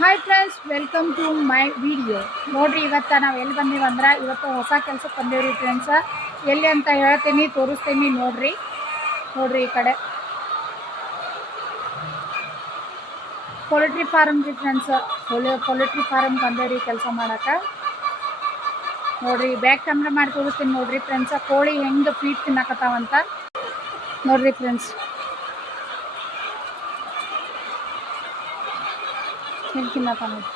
Hi friends, welcome to my video. ನೋಡ್ರಿ, ಇವತ್ತು ನಾವು ಎಲ್ಲಿ ಬಂದೀವಂದ್ರೆ ಇವತ್ತು ಹೊಸ ಕೆಲಸಕ್ಕೆ ಬಂದೇವ್ರಿ ಫ್ರೆಂಡ್ಸ. ಎಲ್ಲಿ ಅಂತ ಹೇಳ್ತೀನಿ, ತೋರಿಸ್ತೀನಿ. ನೋಡ್ರಿ ಈ ಕಡೆ ಪೊಲ್ಟ್ರಿ ಫಾರ್ಮ್ ರೀ ಫ್ರೆಂಡ್ಸ್. ಪೊಲ್ಟ್ರಿ ಫಾರ್ಮ್ ಬಂದೇವ್ರಿ ಕೆಲಸ ಮಾಡಕ್ಕೆ. ನೋಡ್ರಿ, ಬ್ಯಾಕ್ ಕ್ಯಾಮ್ರಾ ಮಾಡಿ ತೋರಿಸ್ತೀನಿ. ನೋಡ್ರಿ ಫ್ರೆಂಡ್ಸ, ಕೋಳಿ ಹೆಂಗೆ ಫೀಟ್ ತಿನ್ನಕತ್ತಾವಂತ ನೋಡ್ರಿ ಫ್ರೆಂಡ್ಸ್. ಹೆಂಗೆ ತಿನ್ನತ್ತ ನೋಡಿ.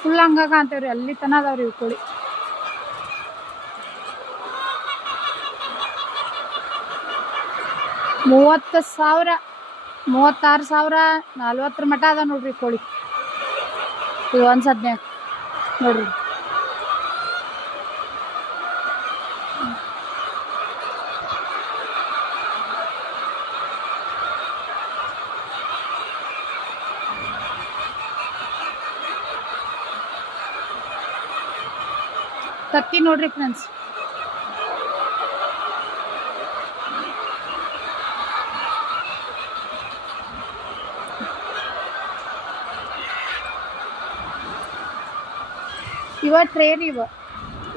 ಫುಲ್ ಹಂಗಾಗ ಅಂತೇವ್ರಿ, ಅಲ್ಲಿ ತನ ಅದಾವ್ರಿ ಇವು ಕೋಳಿ. $30,000, $36,000, $40,000 ಮಟ ಅದ ನೋಡ್ರಿ ಕೋಳಿ. ಇದು ಒಂದು ಸದ್ನ್ಯಾಗ ನೋಡ್ರಿ. ತತ್ತಿ ನೋಡ್ರಿ ಫ್ರೆಂಡ್ಸ್. ಇವ ಟ್ರೇನ್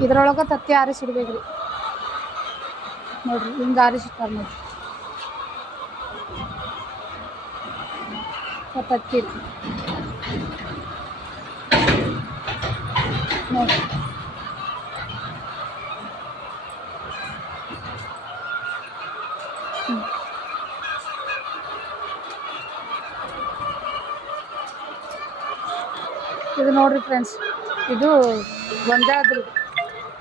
ಇದ್ರೊಳಗೆ ತತ್ತಿ ಆರಿಸಿಡ್ಬೇಕ್ರಿ. ನೋಡ್ರಿ, ಹಿಂಗೆ ಆರಿಸಿಟ್ಟಾರ ನೋಡ್ರಿ ತತ್ತಿ ನೋಡ್ರಿ. ಇದು ನೋಡ್ರಿ ಫ್ರೆಂಡ್ಸ್, ಇದು ಗೊಂಜಾಳದ್ರಿ.